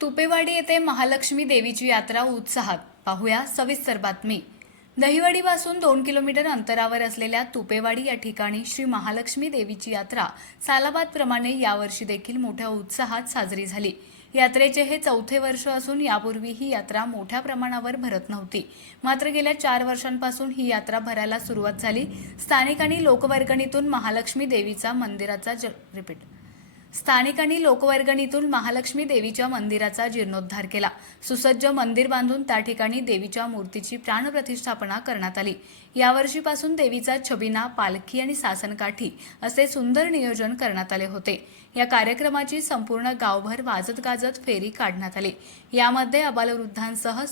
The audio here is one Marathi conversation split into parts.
तुपेवाडी येथे महालक्ष्मी देवीची यात्रा उत्साहात पाहूया सविस्तर बातमी। दहिवडीपासून 2 किलोमीटर अंतरावर असलेल्या तुपेवाडी या ठिकाणी श्री महालक्ष्मी देवीची यात्रा सालाबादप्रमाणे यावर्षी देखील मोठ्या उत्साहात साजरी झाली। यात्रेचे हे 4थे वर्ष असून यापूर्वी ही यात्रा मोठ्या प्रमाणावर भरत नव्हती। मात्र गेल्या 4 वर्षांपासून ही यात्रा भरायला सुरुवात झाली। स्थानिकांनी लोकवर्गणीतून महालक्ष्मी देवीच्या मंदिराचा जीर्णोद्धार केला। सुसज्ज मंदिर बांधून त्या ठिकाणी देवीच्या मूर्तीची प्राणप्रतिष्ठापना करण्यात आली। यावर्षीपासून देवीचा छबिना, पालखी आणि सासनकाठी असे सुंदर नियोजन करण्यात आले होते। या कार्यक्रमाची संपूर्ण गावभर वाजत गाजत फेरी काढण्यात आली। यामध्ये अबालवृद्धांसह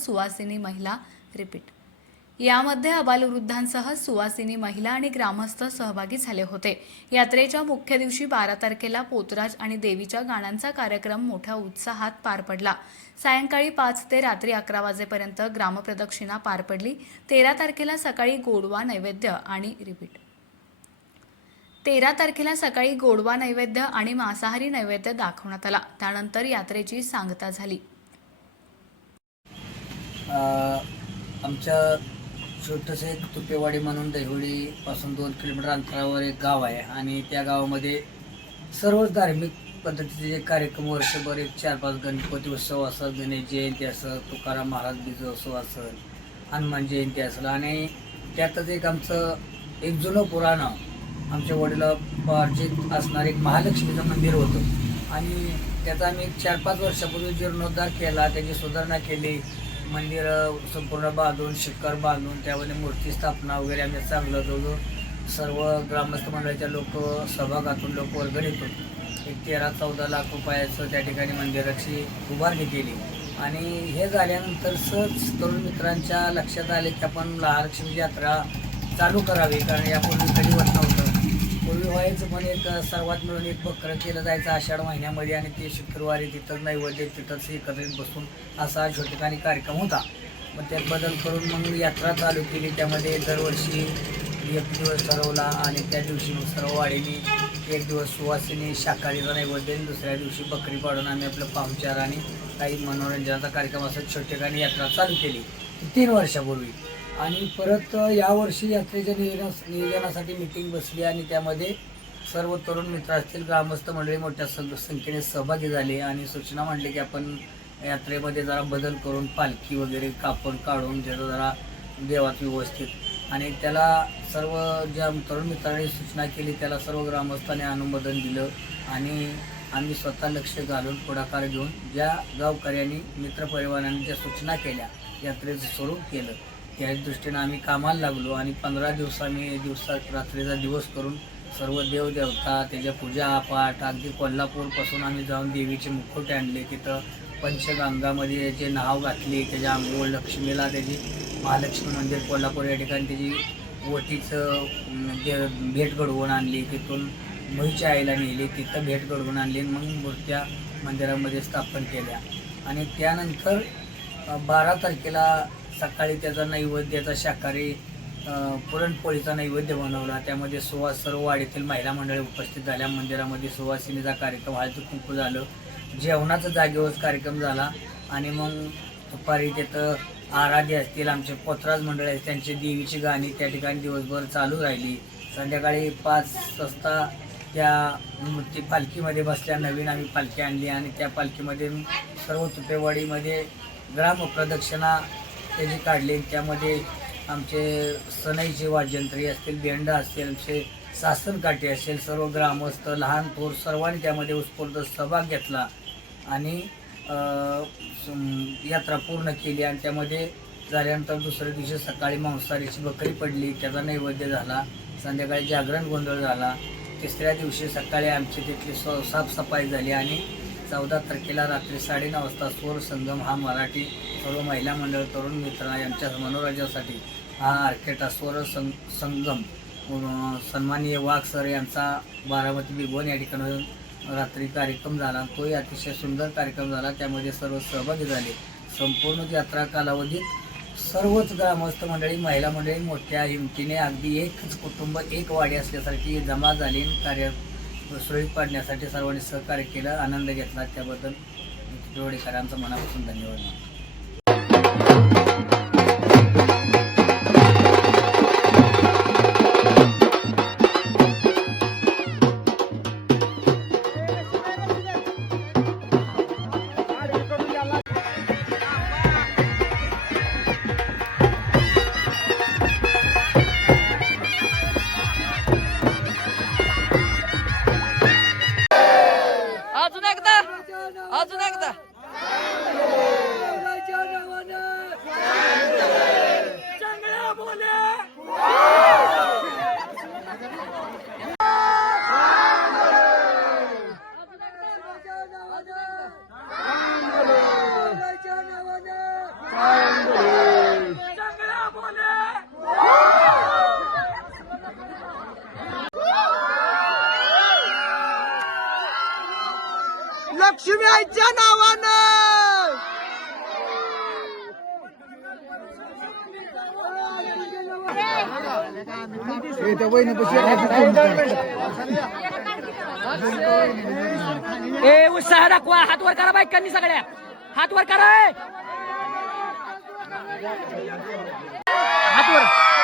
सुवासिनी महिला आणि ग्रामस्थ सहभागी झाले होते। यात्रेच्या मुख्य दिवशी 12 तारखेला पोतराज आणि देवीच्या गाण्यांचा कार्यक्रम मोठ्या उत्साहात पार पडला। सायंकाळी 5 ते रात्री 11 वाजेपर्यंत ग्रामप्रदक्षिणा पार पडली। 13 तारखेला सकाळी गोडवा नैवेद्य आणि मांसाहारी नैवेद्य दाखवण्यात आला। त्यानंतर यात्रेची सांगता झाली। आमच्या छोटंसं एक तुपेवाडी म्हणून दहिवडीपासून 2 किलोमीटर अंतरावर एक गाव आहे आणि त्या गावामध्ये सर्व धार्मिक पद्धतीचे जे कार्यक्रम वर्षभर एक 4-5 गणपती उत्सव असेल, गणेश जयंती असेल, तुकाराम महाराज बीजोत्सव असेल, हनुमान जयंती असेल आणि त्यातच एक आमचं एक जुनं पुराणं आमच्या वडिलांपार्जित असणारं एक महालक्ष्मीचं मंदिर होतं आणि त्याचा आम्ही 4-5 वर्षापूर्वी जीर्णोद्धार केला, त्याची सुधारणा केली। मंदिर संपूर्ण बांधून, शिखर बांधून त्यामध्ये मूर्ती स्थापना वगैरे आम्ही चांगलं जवळ सर्व ग्रामस्थ मंडळाच्या लोक सभागातून लोक वर्गणीतून एक 13-14 लाख रुपयाचं त्या ठिकाणी मंदिराची उभारणी केली। आणि हे झाल्यानंतर सहज तरुण मित्रांच्या लक्षात आले की आपण महालक्ष्मी यात्रा चालू करावी, कारण यापूर्वी कधी होत नव्हतं। पूर्वी व्हायचं पण एक सर्वात मिळून एक बकरं केलं जायचं आषाढ महिन्यामध्ये आणि ते शुक्रवारी तिथं नैवेद्य तिथंच एकत्रित बसून असा ठिकाणी कार्यक्रम होता। मग त्यात बदल करून मग यात्रा चालू केली। त्यामध्ये दरवर्षी एक दिवस ठरवला आणि त्या दिवशी सर्व वाडीने एक दिवस सुवासिनी शाकाहारीचा नैवेद्य आणि दुसऱ्या दिवशी बकरी पाडून आम्ही आपलं पाहुणचार आणि काही मनोरंजनाचा कार्यक्रम असं ठिकाणी यात्रा चालू केली 3 वर्षापूर्वी। आणि परत यावर्षी यात्रेच्या नियोजनासाठी मीटिंग बसली आणि त्यामध्ये सर्व तरुण मित्र असतील, ग्रामस्थ मंडळी मोठ्या संख्येने सहभागी झाले आणि सूचना मांडली की आपण यात्रेमध्ये जरा बदल करून पालखी वगैरे कापड काढून त्याचं जरा देवात व्यवस्थित आणि त्याला सर्व ज्या तरुण मित्रांनी सूचना केली त्याला सर्व ग्रामस्थांनी अनुमोदन दिलं आणि आम्ही स्वतः लक्ष घालून पुढाकार घेऊन ज्या गावकऱ्यांनी मित्रपरिवारांनी ज्या सूचना केल्या यात्रेचं स्वरूप केलं त्या दृष्टीनं आम्ही कामाला लागलो आणि 15 रात्रीचा दिवस करून सर्व देवदेवता त्याच्या पूजापाठ अगदी कोल्हापूरपासून आम्ही जाऊन देवीचे मुखवटे आणले, तिथं पंचगंगामध्ये जे नाव घातली, त्याच्या अंघोळ लक्ष्मीला त्याची महालक्ष्मी मंदिर कोल्हापूर या ठिकाणी त्याची ओटीचं भेट घडवून आणली, तिथून म्हैच्या आईला नेली, तिथं भेट घडवून आणली, मग मूर्त्या मंदिरामध्ये स्थापन केल्या आणि त्यानंतर 12 तारखेला सकाळी त्याचा नैवेद्याचा शाकाहारी पुरणपोळीचा नैवेद्य बनवला। त्यामध्ये सर्व वाडीतील महिला मंडळी उपस्थित झाल्या। मंदिरामध्ये सुवासिनीचा कार्यक्रम हळदी कुंकू झालं, जेवणाचा जागेवरच कार्यक्रम झाला आणि मग दुपारी तिथं आराध्य असतील आमचे पोतराज मंडळ आहेत त्यांची देवीची गाणी त्या ठिकाणी दिवसभर चालू राहिली। संध्याकाळी 5 वाजता त्या पालखीमध्ये बसल्या, नवीन आम्ही पालखी आणली आणि त्या पालखीमध्ये सर्व तुपेवाडीमध्ये ग्रामप्रदक्षिणा त्याची काढली। त्यामध्ये आमचे सनईचे वाद्ययंत्री असतील, बेंड असतील, आमचे सासनकाठी असेल, सर्व ग्रामस्थ लहान थोर सर्वांनी त्यामध्ये उत्स्फूर्त सहभाग घेतला आणि यात्रा पूर्ण केली। आणि त्यामध्ये झाल्यानंतर दुसऱ्या दिवशी सकाळी मांसाहारीची बकरी पडली, त्याचा नैवेद्य झाला, संध्याकाळी जागरण गोंधळ झाला। तिसऱ्या दिवशी सकाळी आमची तिथली साफसफाई झाली आणि 14 तारखेला रात्री 9:30 वाजता स्वर संगम हा मराठी सर्व महिला मंडळ तरुण मित्र यांच्या मनोरंजनासाठी हा ऑर्केस्ट्रा स्वर संगम सन्माननीय वाघ सर यांचा बारामती बिगवण या ठिकाणी रात्री कार्यक्रम झाला। तोही अतिशय सुंदर कार्यक्रम झाला, त्यामध्ये सर्व सहभागी झाले। संपूर्ण यात्रा कालावधीत सर्वच ग्रामस्थ मंडळी महिला मंडळी मोठ्या हिमतीने अगदी एकच कुटुंब एक वाडी असल्यासारखी जमा झाली। कार्य सुरळीत पाडण्यासाठी सर्वांनी सहकार्य केलं, आनंद घेतला, त्याबद्दल दैवडीकरांचा मनापासून धन्यवाद मानतो. अजून एकदा लक्ष्मी आईच्या नावानं ए उत्साह दाखवा. हात वर करा बायकांनी सगळ्या. हात वर करा. हात वर.